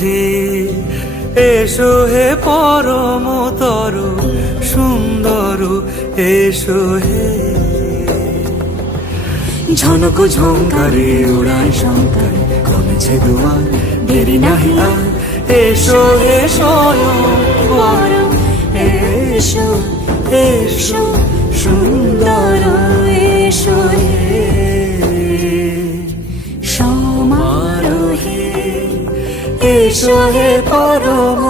হে, এসো হে পরমতর সুন্দর, এসো হে। ঝনক ঝঙ্কারে উড়ায় শঙ্কার, কমেছে দুয়ার, দেরি নাহি আর। এসো হে স্বয়ং বর, এসো এসো সুন্দর, এসো হে সমারোহে। এসো হে পরম